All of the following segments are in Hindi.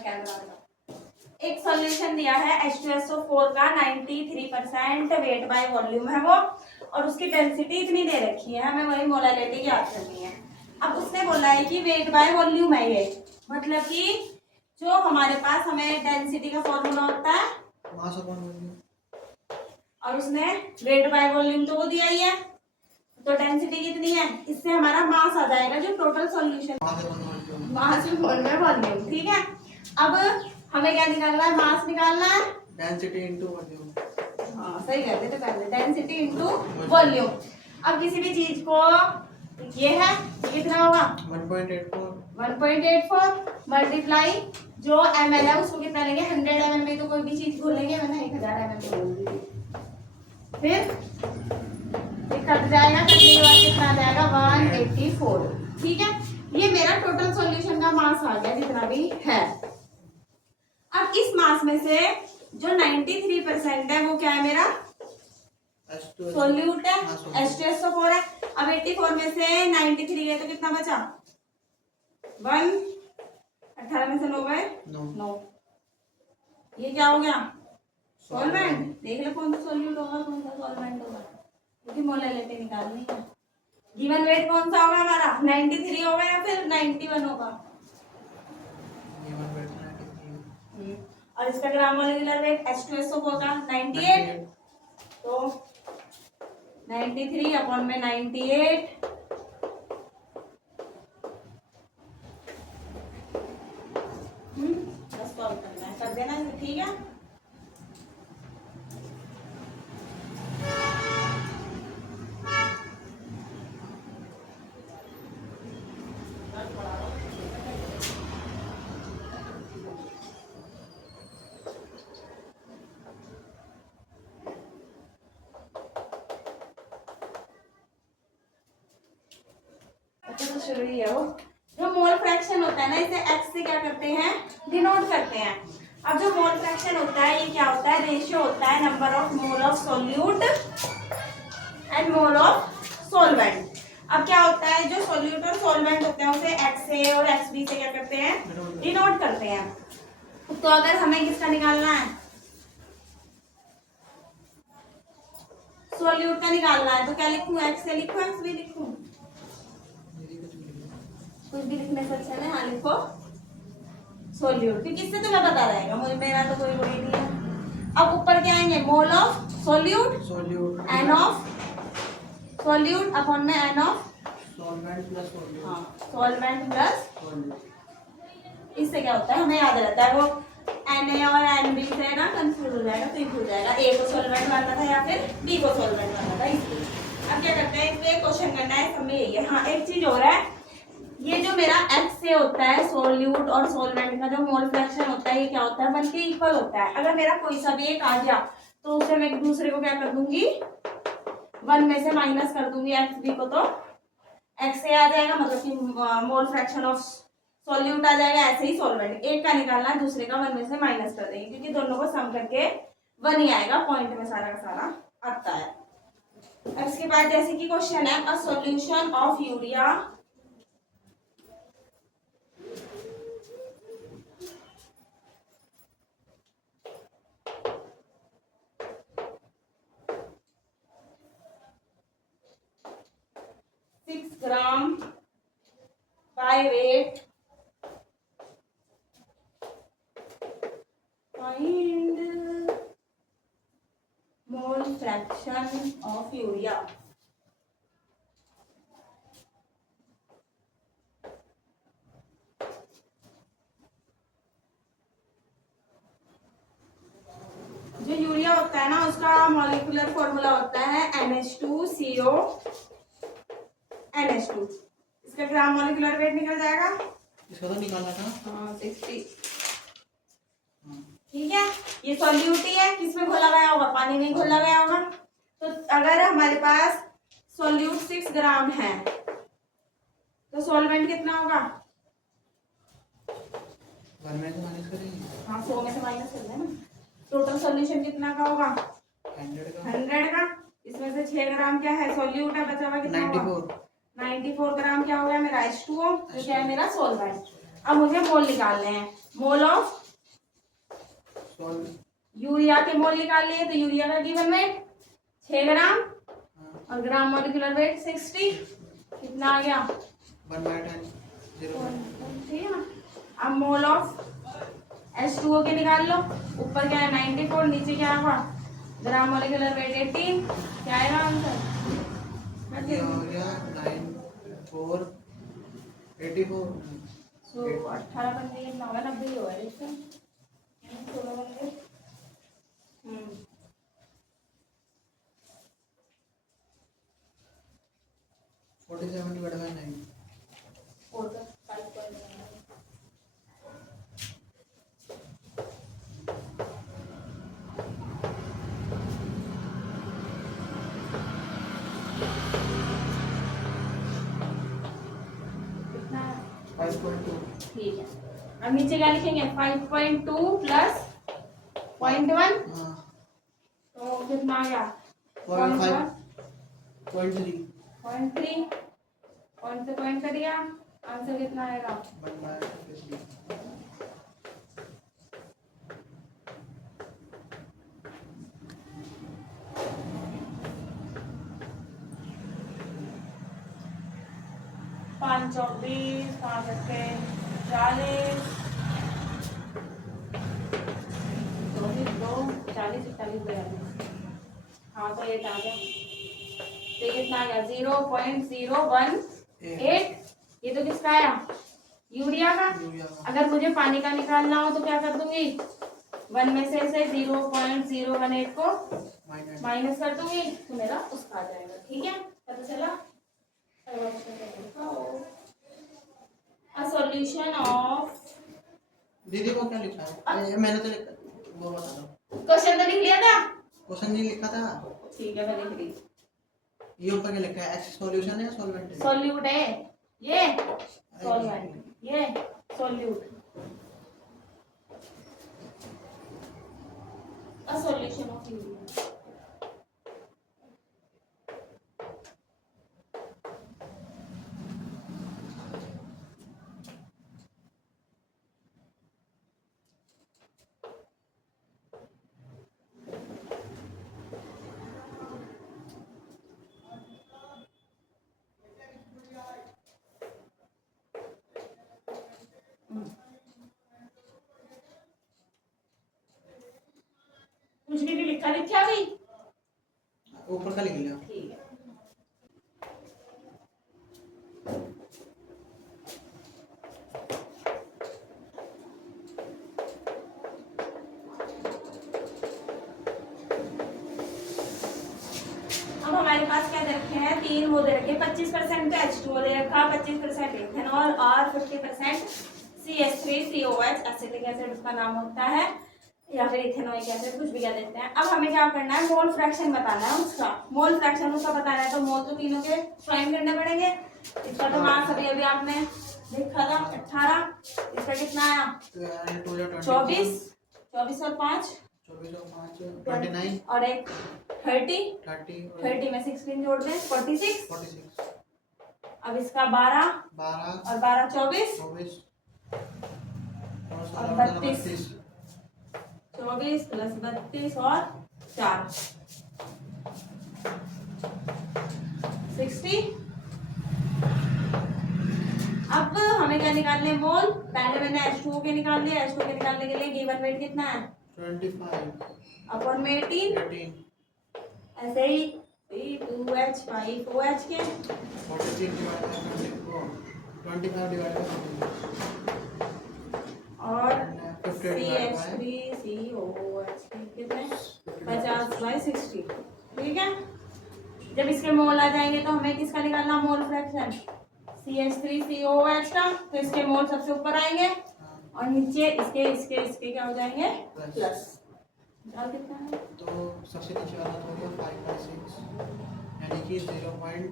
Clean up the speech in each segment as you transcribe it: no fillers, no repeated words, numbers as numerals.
कैमरा। एक सॉल्यूशन दिया है H2SO4 का 93% वेट बाय वॉल्यूम है वो, और उसकी डेंसिटी इतनी दे रखी है, हमें वही मोलालिटी याद करनी है। अब उसने बोला है कि वेट बाय वॉल्यूम है ये, मतलब कि जो हमारे पास हमें डेंसिटी का फॉर्मूला होता है मास अपॉन वॉल्यूम, और उसने वेट बाय वॉल्यूम तो वो दिया ही है, तो डेंसिटी कितनी है, इससे हमारा मास आ जाएगा जो total solution mass upon volume. ठीक है, अब हमें क्या निकालना है, मास निकालना है, डेंसिटी इनटू वॉल्यूम। हाँ सही कहते थे पहले, डेंसिटी इनटू वॉल्यूम। अब किसी भी चीज को ये है कितना होगा 1.84 मल्टीप्लाई जो ml है उसको कितना लेंगे 100 ml में, तो कोई भी चीज बोलेंगे मैंने 1000 ml बोल दी, फिर कट जाएगा, कटने के बाद कितना आ जाएगा 184। ठीक है, ये मेरा टोटल सॉल्यूशन का मास आ गया जितना भी है। अब इस मास में से जो 93% है वो क्या है मेरा सोल्यूट है, H2SO4 है। अब 84 में से 93 गए तो कितना बचा 1, 18 में से 9 गए 9, ये क्या हो गया सॉल्वेंट। देख ले कौन सा सोल्यूट होगा कौन सा सॉल्वेंट होगा, क्योंकि मोलालिटी निकालनी है। गिवन वेट कौन सा होगा हमारा 93 होगा या फिर 91 होगा, और इसका ग्राम मोलिकुलर वेट H2SO4 का 98, तो 93 अपॉन में 98 बस सॉल्व करना है, कर देना है। ठीक है, तो शुरू ही है वो। जो मोल फ्रैक्शन होता है ना इसे x से क्या करते हैं डिनोट करते हैं। अब जो मोल फ्रैक्शन होता है ये क्या होता है, रेशियो होता है number of mole of solute and mole of solvent. अब क्या होता है जो सोल्यूट और सॉल्वेंट होते हैं उसे x से और xb से क्या करते हैं डिनोट करते हैं। तो अगर हमें किसका निकालना है सोल्यूट का निकालना है तो क्या लिखूं x से लिखूं xb लिखूं, कुछ भी लिखने से अच्छा है। हाँ लिखो सोल्यूट, क्योंकि इससे तुम्हें पता रहेगा, मुझे मेरा तो कोई वही नहीं है। अब ऊपर क्या आएंगे mole of solute n of solute upon में n of solvent plus volume. हाँ सॉल्वेंट प्लस, इससे क्या होता है हमें याद रहता है, वो Na और Nb से ना कंफ्यूज हो जाएगा, तो हो जाएगा ए को सॉल्वेंट मानना था या फिर बी को सॉल्वेंट मानना था इसलिए। अब क्या करते हैं इसमें क्वेश्चन करना है, सब में यही है। हाँ एक चीज हो रहा है, ये जो मेरा X से होता है सोल्यूट और सॉल्वेंट का जो मोल फ्रैक्शन होता है ये क्या होता है बल्कि इक्वल होता है। अगर मेरा कोई सा भी एक आ गया तो उसे मैं एक दूसरे को क्या कर दूंगी 1 में से माइनस कर दूंगी XB को, तो X से आ जाएगा, मतलब कि मोल फ्रैक्शन ऑफ सॉल्यूट आ जाएगा। ऐसे ही सॉल्वेंट एक का निकालना है दूसरे का 1 में से माइनस कर देंगे, क्योंकि दोनों को सम करके 1 ही आएगा, पॉइंट में सारा का सारा आता है। अब इसके बाद जैसे कि क्वेश्चन है a solution of urea 6 gram by weight, find mole fraction of urea। जो यूरिया होता है ना उसका मॉलिक्यूलर फॉर्मूला होता है NH2CO NH2। इसका ग्राम मॉलिक्यूलर वेट निकल जाएगा, इसका तो निकालना था। हाँ 60। ठीक है, ये सॉल्यूट ही है, किसमें घोला गया होगा पानी में घोला गया होगा। तो अगर हमारे पास सॉल्यूट 6 ग्राम है तो सॉल्वेंट कितना होगा 1 में से माइनस करेंगे। हाँ 100 में से माइनस कर देना। टोटल सॉल्यूशन कितना का होगा 100 का। इसमें से 6 ग्राम क्या है सॉल्यूट है, बचा हुआ कितना 94 94 ग्राम क्या हो गया मेरा H2O, तो क्या है मेरा सॉल्वेंट। अब मुझे मोल निकालने हैं। Mole of solve. यूरिया के मोल निकाल लिए तो यूरिया का गिवन वेट 6 ग्राम हाँ, और ग्राम मॉलिक्यूलर वेट 60। कितना आ गया? 1/10 0। ठीक है ना। अब मोल ऑफ H2O के निकाल लो। ऊपर क्या है 94, नीचे क्या होगा ग्राम मॉलिक्यूलर वेट 18। क्या आएगा आंसर? ये हो गया 94 84। सो 18 बनने कितना होगा? 90 ही होगा इसमें। 16 बन गए। 47 divided by 9। और का 5.9। 5.2। ठीक है। अब नीचे क्या लिखेंगे? 5.2 प्लस 0.1 हाँ, तो कितना आ गया? 0.5 0.3। 0.3 पॉइंट से पॉइंट करिए, आंसर कितना आएगा? 1/50। 5 24 5 8 40 2 40 41 42। हाँ तो 8 आ गया। तो ये कितना आ गया? 0.018। ये तो किसका आया? यूरिया का। यूरिया का। अगर मुझे पानी का निकालना हो तो क्या कर दूंगी? 1 में से 0.018 को माइनस कर दूंगी तो मेरा उसका आ जाएगा। ठीक है, पता चला? A solution of दीदी को क्या लिखा है? मैंने तो लिखा, वो बता दो। क्वेश्चन तो लिख लिया था। क्वेश्चन नहीं लिखा था। ठीक है, मैं लिख रही। ये ऊपर क्या लिखा है? एच सॉल्यूशन है या सॉल्वेंट है? सॉल्यूट है ये, सॉल्वेंट ये solute. A solution of urea. कुछ भी लिखा लिखा भी ऊपर का लिख लिया। ठीक है। अब हमारे पास क्या दे रखे हैं? 3 वो दे रखे हैं। 25% H2O दे रखा, 25% इथेनॉल और 50% CH3COH एसिटिक एसिड उसका नाम होता है, या फिर इथेनॉइक एसिड, कुछ भी कह देते हैं। अब हमें क्या करना है? मोल फ्रैक्शन बताना है उसका। मोल फ्रैक्शन उसका बताना है तो मोल तो तीनों के फाइंड करने पड़ेंगे। इसका तो मास अभी अभी आपने देखा था 18। इसका कितना आया? 24 24 और 5 24 और 5 29 और एक 30 30 30 में 16 जोड़ दें 46। 46। अब इसका 12 12 और 12 24 24 और 32। 24 प्लस 32 और 4 60। अब हमें क्या निकालने? मोल। पहले मैंने H2O के निकाल लिया। H2O के निकालने के लिए गिवन वेट कितना है? 25 अपॉन में 18। 18 ऐसे ही 2H 5OH के 46 डिवाइड बाय 24 25 डिवाइड बाय और 50 डिवाइड बाय CH3COH कितने? 50/60। ठीक है। जब इसके मोल आ जाएंगे तो हमें किसका निकालना? मोल फ्रैक्शन CH3COH का। तो इसके मोल सबसे ऊपर आएंगे और नीचे इसके क्या हो जाएंगे? प्लस। और कितना है? तो सबसे नीचे वाला तो हो गया 5/6 यानी कि 8।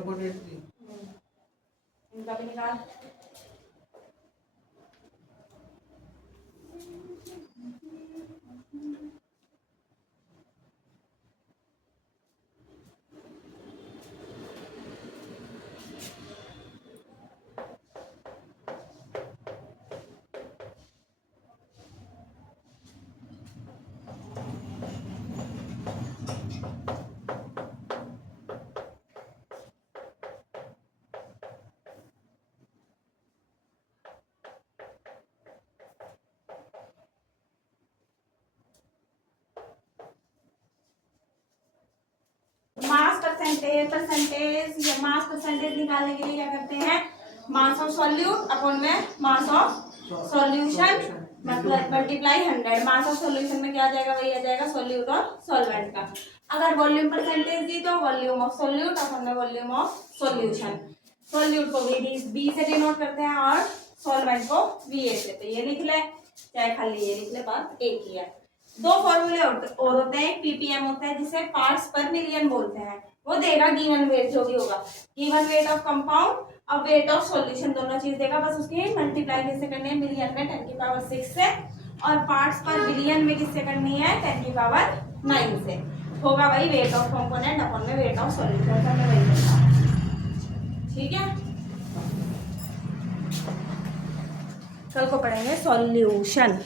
0.83 इनका भी निकाल। मास परसेंटेज निकालने के लिए क्या करते हैं, मास ऑफ सॉल्यूट अपॉन में मास ऑफ सॉल्यूशन मतलब मल्टीप्लाई 100। मास ऑफ सॉल्यूशन में क्या आ जाएगा, वही आ जाएगा सॉल्यूट और सॉल्वेंट का। अगर वॉल्यूम परसेंटेज दी तो वॉल्यूम ऑफ सॉल्यूट अपॉन में वॉल्यूम ऑफ सॉल्यूशन। सॉल्यूट को बी से डिनोट करते हैं और सॉल्वेंट को वीए से। तो ये लिख ले, चाहे खाली ये लिख ले, बात एक ही है। दो फॉर्मूले और होते हैं, पीपीएम होता है जिसे पार्ट्स पर मिलियन बोलते हैं, वो देगा गिवन वेट जो भी होगा, गिवन वेट ऑफ कंपाउंड और वेट ऑफ सॉल्यूशन, दोनों चीज देगा। बस उसकी मल्टीप्लाई किससे करनी है, मिलियन में 10 की पावर 6 से, और पार्ट्स पर बिलियन में किससे करनी है, 10 की पावर 9 से। होगा वही वेट ऑफ कंपोनेंट अपॉन में वेट ऑफ सॉल्यूशन, सब में वही होगा। ठीक है, कल को पढ़ेंगे सॉल्यूशन।